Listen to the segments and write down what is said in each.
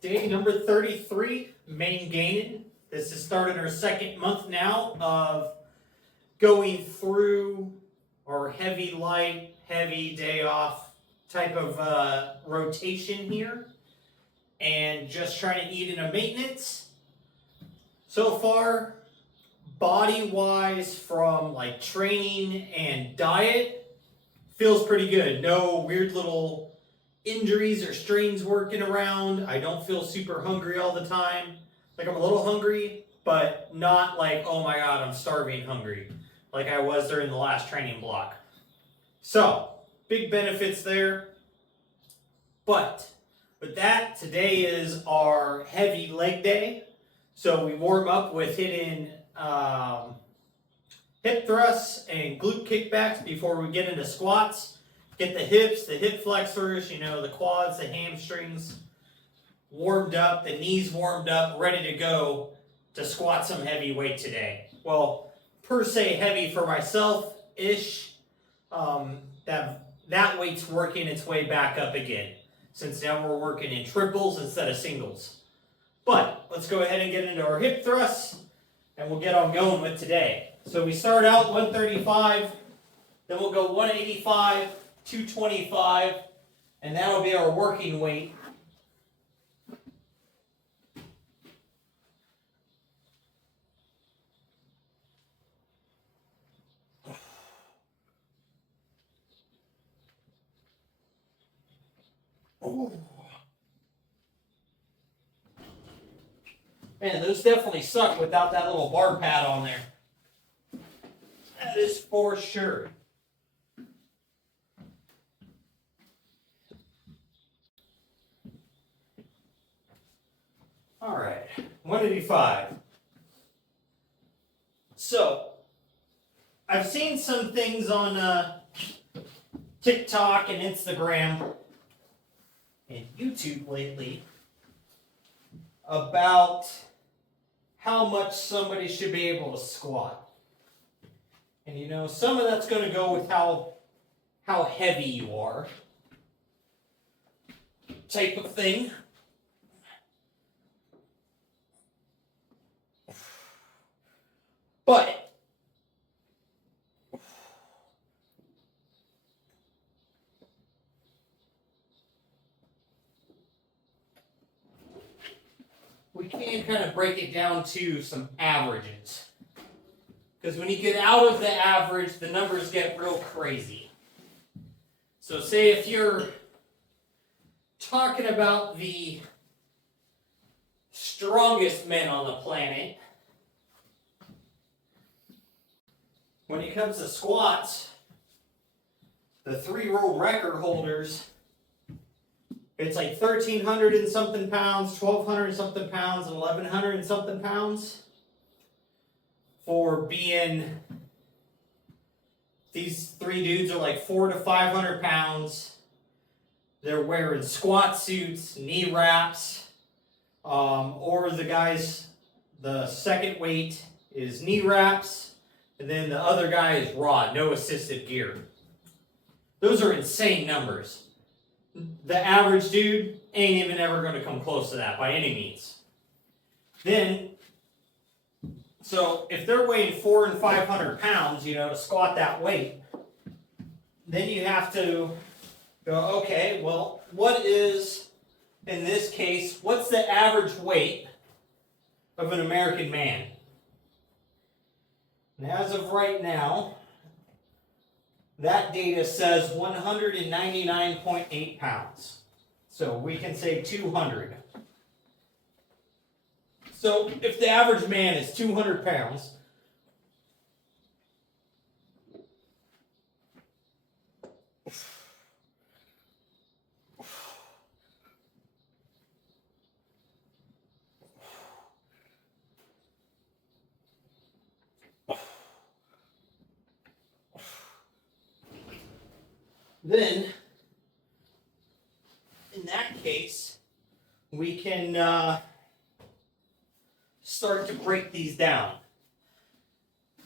Day number 33, main gaining. This has started our second month now of going through our heavy, light, heavy, day off type of rotation here. And just trying to eat in a maintenance. So far, body-wise from like training and diet, feels pretty good. No weird little injuries or strains working around. I don't feel super hungry all the time. Like I'm a little hungry, but not like, oh my god, I'm starving hungry, like I was during the last training block. So, big benefits there. But with that, today is our heavy leg day. So we warm up with hitting hip thrusts and glute kickbacks before we get into squats. Get the hips, the hip flexors, the quads, the hamstrings warmed up, the knees warmed up, ready to go to squat some heavy weight today. Well, per se heavy for myself-ish. That weight's working its way back up again, since now we're working in triples instead of singles. But let's go ahead and get into our hip thrusts, and we'll get on going with today. So we start out 135, then we'll go 185, 225, and that'll be our working weight. Oh. Man, those definitely suck without that little bar pad on there. That is for sure. All right, 185. So, I've seen some things on TikTok and Instagram and YouTube lately about how much somebody should be able to squat. And some of that's going to go with how heavy you are, type of thing. But we can kind of break it down to some averages. Because when you get out of the average, the numbers get real crazy. So say if you're talking about the strongest men on the planet, when it comes to squats, the 3 world record holders, it's like 1,300 and something pounds, 1,200 and something pounds, and 1,100 and something pounds for being, these 3 dudes are like 400 to 500 pounds. They're wearing squat suits, knee wraps, or the guys, the second weight is knee wraps, and then the other guy is raw, no assistive gear. Those are insane numbers. The average dude ain't even ever going to come close to that by any means. Then, so if they're weighing 400 and 500 pounds, to squat that weight, then you have to go, okay, well, what is, in this case, what's the average weight of an American man? And as of right now, that data says 199.8 pounds. So we can say 200. So if the average man is 200 pounds, then, in that case, we can start to break these down.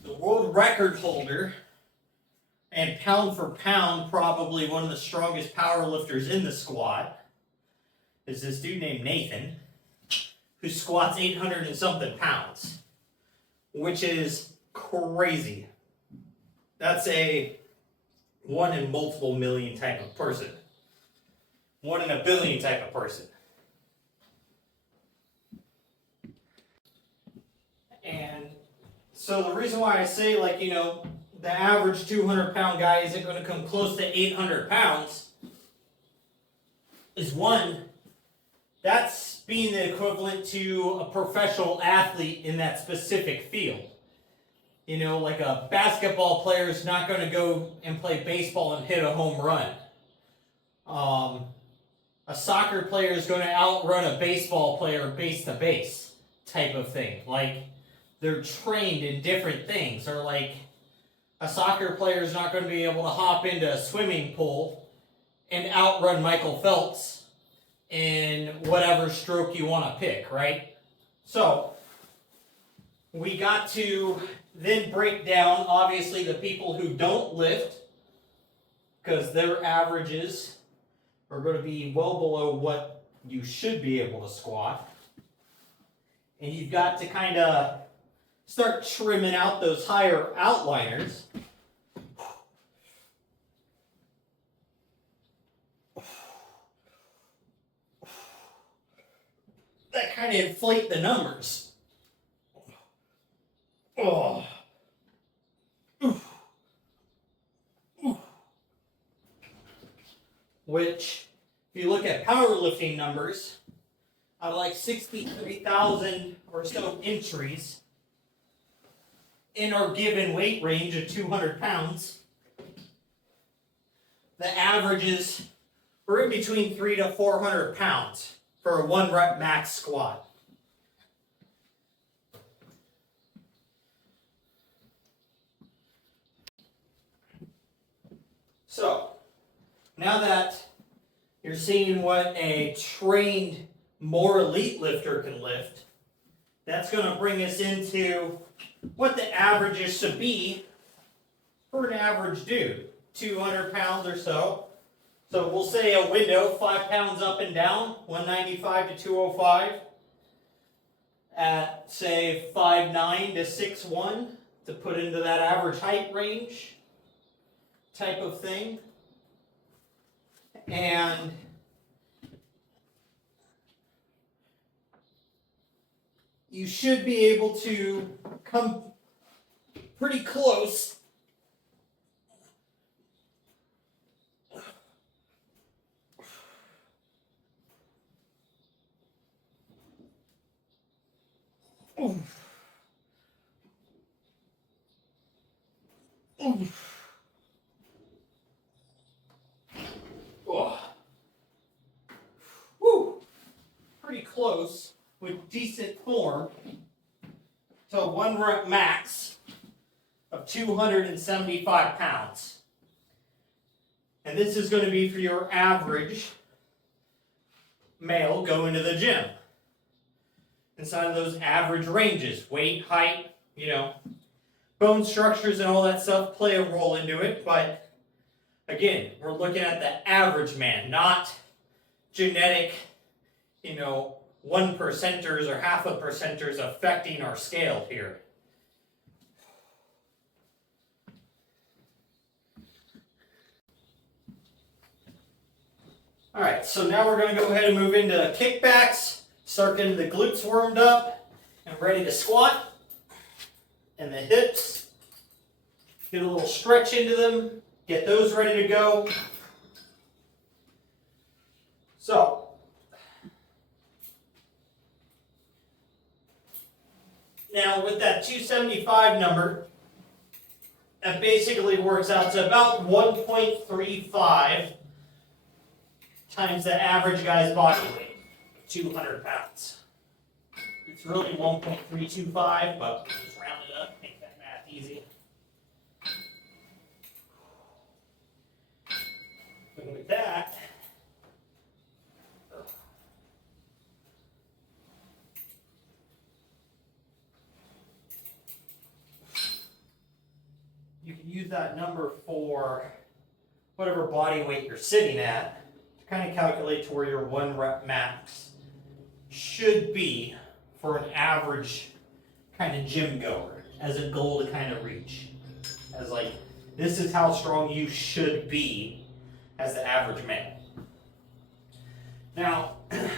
The world record holder, and pound for pound, probably one of the strongest power lifters in the squat, is this dude named Nathan, who squats 800 and something pounds, which is crazy. That's a 1 in multiple million type of person. 1 in a billion type of person. And so the reason why I say, like, you know, the average 200-pound guy isn't going to come close to 800 pounds is one, that's being the equivalent to a professional athlete in that specific field. You know, like a basketball player is not going to go and play baseball and hit a home run. A soccer player is going to outrun a baseball player base to base type of thing. Like, they're trained in different things. Or like, a soccer player is not going to be able to hop into a swimming pool and outrun Michael Phelps in whatever stroke you want to pick, right? So, we got to then break down, obviously, the people who don't lift, because their averages are going to be well below what you should be able to squat. And you've got to kind of start trimming out those higher outliners. That kind of inflate the numbers. Oh. Which, if you look at powerlifting numbers, out of like 63,000 or so entries in our given weight range of 200 pounds, the averages are in between 300 to 400 pounds for a 1 rep max squat. So, now that you're seeing what a trained, more elite lifter can lift, that's going to bring us into what the averages should be for an average dude. 200 pounds or so. So we'll say a window, 5 pounds up and down, 195 to 205. At, say, 5'9 to 6'1 to put into that average height range type of thing. And you should be able to come pretty close pretty close with decent form to a 1 rep max of 275 pounds. And this is going to be for your average male going to the gym. Inside of those average ranges, weight, height, you know, bone structures and all that stuff play a role into it, but again, we're looking at the average man, not genetic, you know, 1%ers or half a percenters affecting our scale here. Alright, so now we're going to go ahead and move into kickbacks, start getting the glutes warmed up and ready to squat. And the hips, get a little stretch into them, get those ready to go. So, now with that 275 number, that basically works out to about 1.35 times the average guy's body weight, 200 pounds. It's really 1.325, but we'll just round it up, make that math easy. And with that, you can use that number for whatever body weight you're sitting at. to kind of calculate to where your 1 rep max should be for an average kind of gym goer, as a goal to kind of reach. As like, this is how strong you should be as the average male. Now, if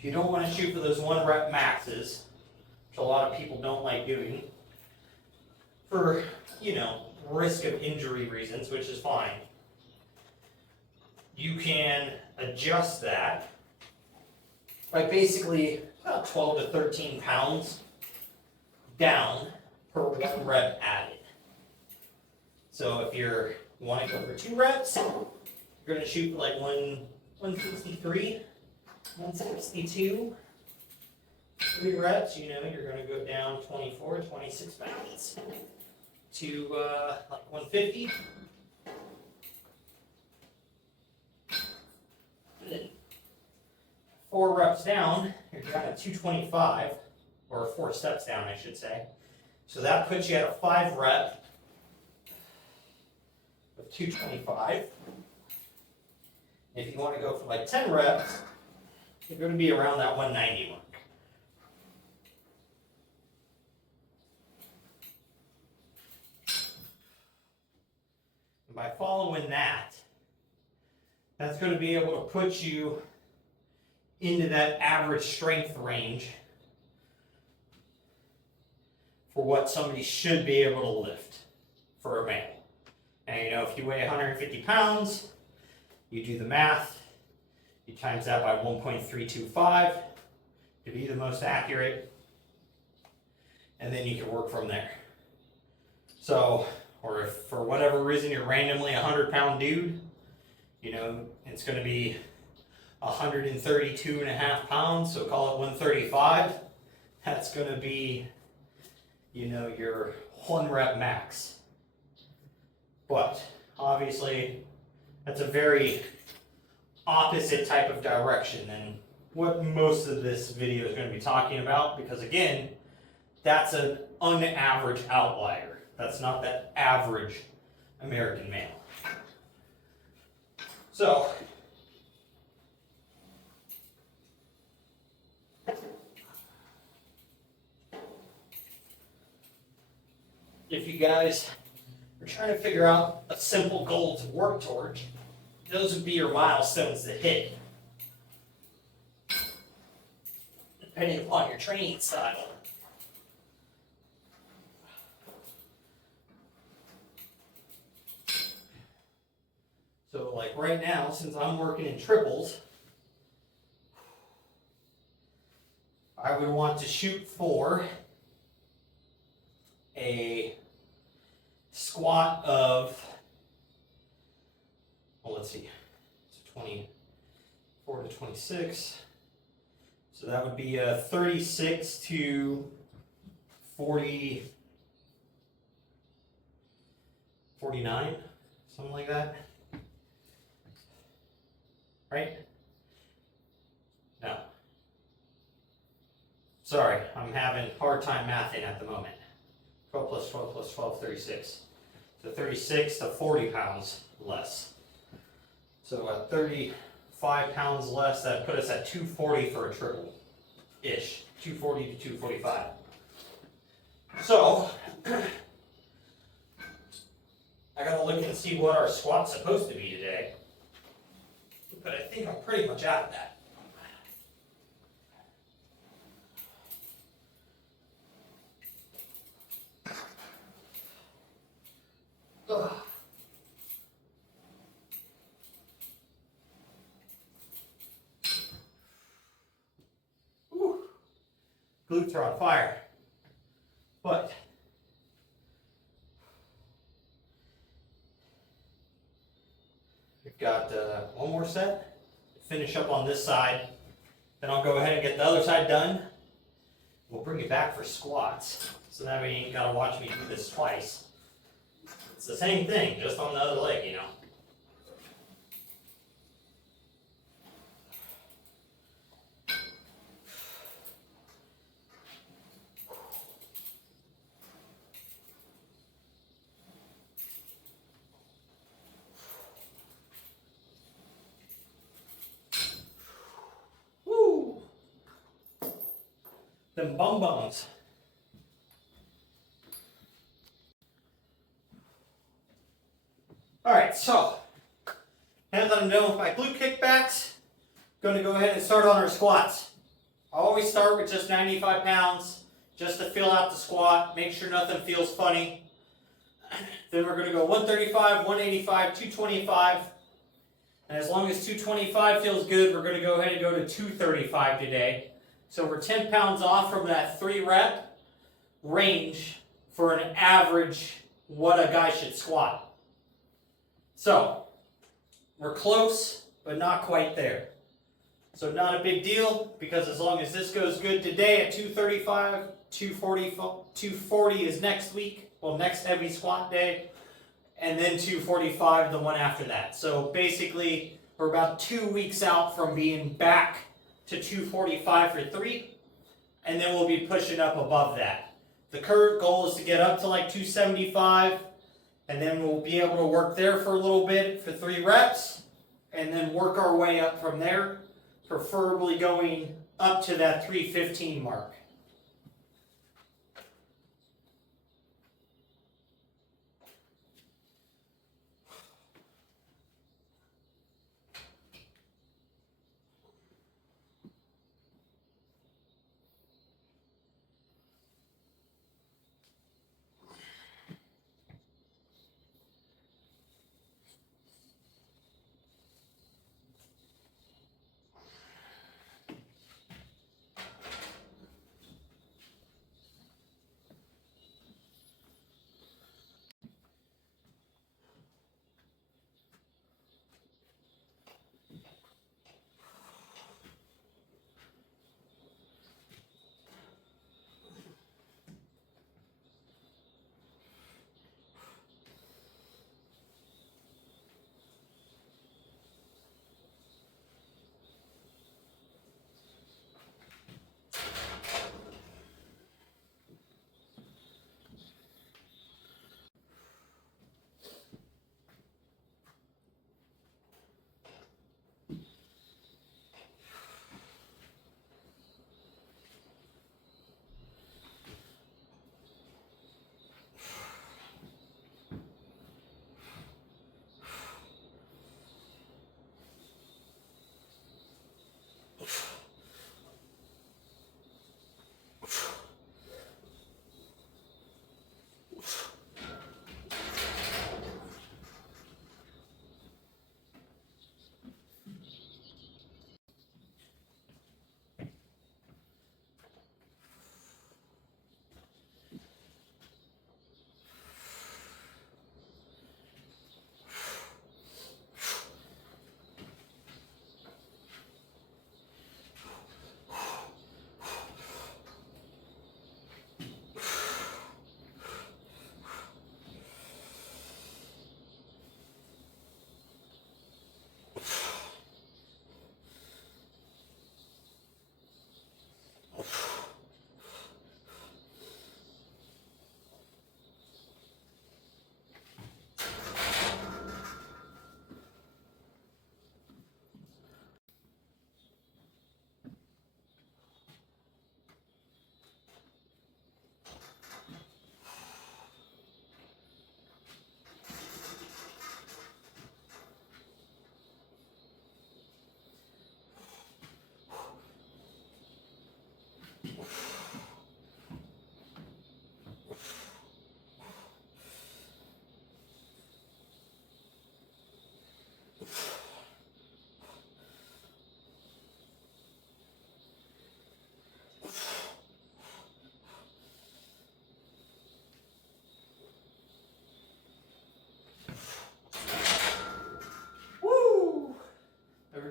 you don't want to shoot for those 1 rep maxes, which a lot of people don't like doing, for, you know, risk of injury reasons, which is fine, you can adjust that by basically about 12 to 13 pounds down per 1 rep added. So if you're wanting to go for 2 reps, you're going to shoot for like 163, 162. 3 reps, you know, you're going to go down 24, 26 pounds to like 150. And then 4 reps down, you're down at 225, or 4 steps down, I should say. So that puts you at a 5 rep of 225. If you want to go for like 10 reps, you're going to be around that 190 mark. And by following that, that's going to be able to put you into that average strength range for what somebody should be able to lift for a male. And you know, if you weigh 150 pounds, you do the math, you times that by 1.325 to be the most accurate, and then you can work from there. So, or if for whatever reason you're randomly a 100-pound dude, you know, it's going to be 132.5 pounds, so call it 135. That's going to be, you know, your 1 rep max. But obviously, that's a very opposite type of direction than what most of this video is going to be talking about, because again, that's an unaverage outlier. That's not that average American male. So, if you guys are trying to figure out a simple goal to work towards, those would be your milestones to hit, depending upon your training style. So like right now, since I'm working in triples, I would want to shoot for a squat of, well, let's see, so 24 to 26. So that would be a 36 to 40, 49, something like that. Right? No. Sorry, I'm having a hard time mathing at the moment. 12 plus 12 plus 12, 36. So 36 to 40 pounds less. So at 35 pounds less, that put us at 240 for a triple-ish. 240 to 245. So, I gotta look and see what our squat's supposed to be today. But I think I'm pretty much at that. Ugh. Whew. Glutes are on fire. But we've got one more set. Finish up on this side. Then I'll go ahead and get the other side done. We'll bring it back for squats. So that way you ain't gotta watch me do this twice. It's the same thing, just on the other leg, you know. them bum bums. Alright, so now that I'm done with my glute kickbacks, I'm going to go ahead and start on our squats. I always start with just 95 pounds just to fill out the squat, make sure nothing feels funny. Then we're going to go 135, 185, 225. And as long as 225 feels good, we're going to go ahead and go to 235 today. So we're 10 pounds off from that 3-rep range for an average what a guy should squat. So we're close, but not quite there. So not a big deal, because as long as this goes good today at 235, 240 is next week. Well, next heavy squat day, and then 245 the one after that. So basically, we're about 2 weeks out from being back to 245 for 3, and then we'll be pushing up above that. The current goal is to get up to like 275, and then we'll be able to work there for a little bit for 3 reps, and then work our way up from there, preferably going up to that 315 mark.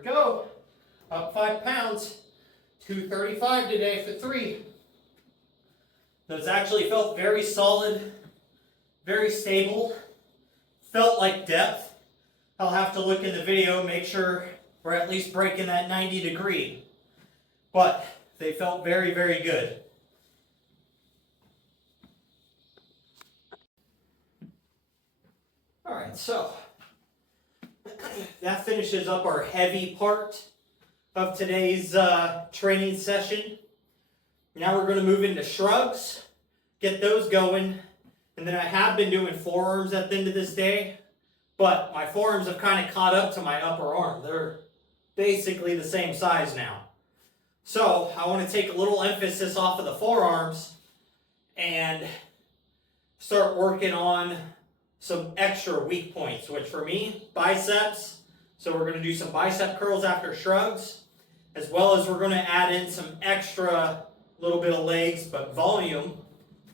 Go. Up 5 pounds. 235 today for 3. Those actually felt very solid, very stable. Felt like depth. I'll have to look in the video, make sure we're at least breaking that 90 degree. But they felt very, very good. Alright, so that finishes up our heavy part of today's training session. Now we're going to move into shrugs, get those going, and then I have been doing forearms at the end of this day, but my forearms have kind of caught up to my upper arm. They're basically the same size now. So I want to take a little emphasis off of the forearms and start working on some extra weak points, which for me, biceps. So we're going to do some bicep curls after shrugs, as well as we're going to add in some extra little bit of legs, but volume,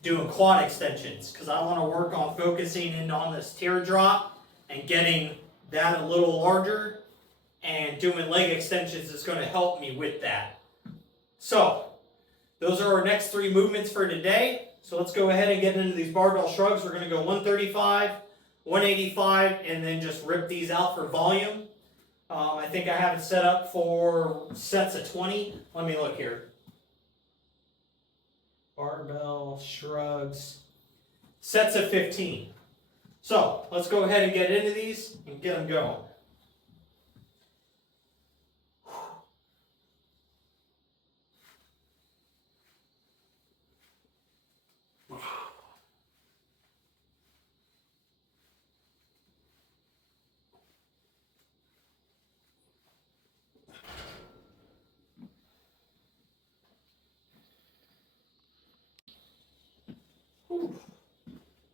doing quad extensions, because I want to work on focusing in on this teardrop and getting that a little larger, and doing leg extensions is going to help me with that. So those are our next 3 movements for today. So let's go ahead and get into these barbell shrugs. We're going to go 135, 185, and then just rip these out for volume. I think I have it set up for sets of 20. Let me look here. Barbell shrugs, sets of 15. So let's go ahead and get into these and get them going.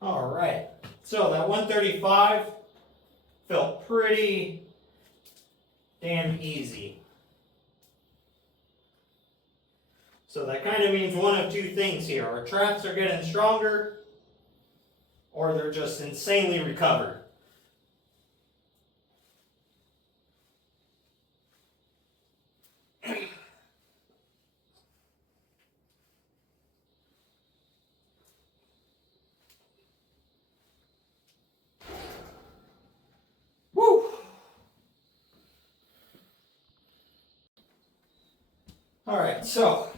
All right, so that 135 felt pretty damn easy. So that kind of means one of 2 things here. Our traps are getting stronger, or they're just insanely recovered. Woo! All right, so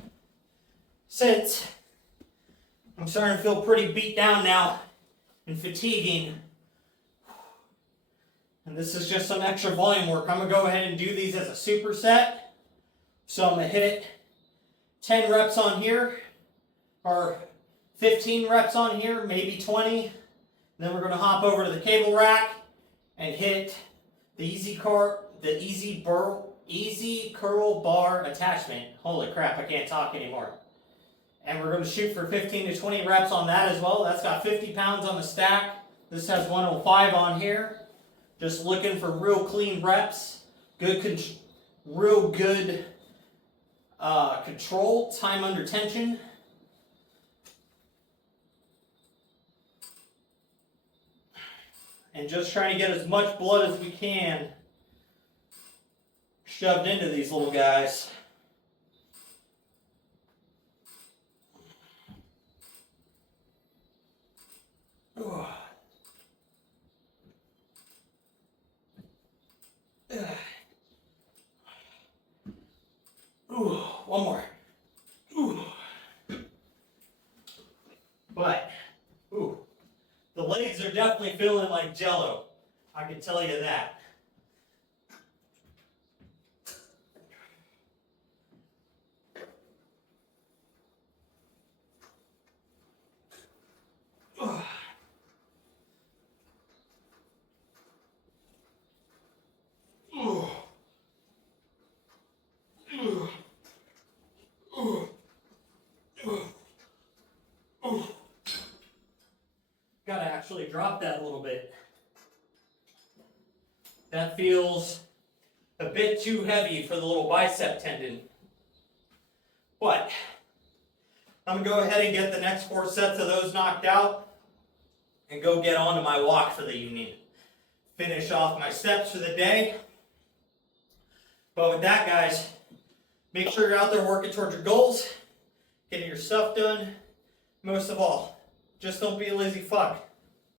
since I'm starting to feel pretty beat down now and fatiguing, and this is just some extra volume work, I'm going to go ahead and do these as a superset. So I'm going to hit 10 reps on here, or 15 reps on here, maybe 20. Then we're going to hop over to the cable rack and hit the easy curl bar attachment. Holy crap, I can't talk anymore. And we're going to shoot for 15 to 20 reps on that as well. That's got 50 pounds on the stack. This has 105 on here. Just looking for real clean reps. Real good control, time under tension. And just trying to get as much blood as we can shoved into these little guys. One more. But, the legs are definitely feeling like jello. I can tell you that. Gotta actually drop that a little bit. That feels a bit too heavy for the little bicep tendon. But I'm gonna go ahead and get the next 4 sets of those knocked out and go get on to my walk for the evening. Finish off my steps for the day. But with that, guys, make sure you're out there working towards your goals, getting your stuff done. Most of all, just don't be a lazy fuck.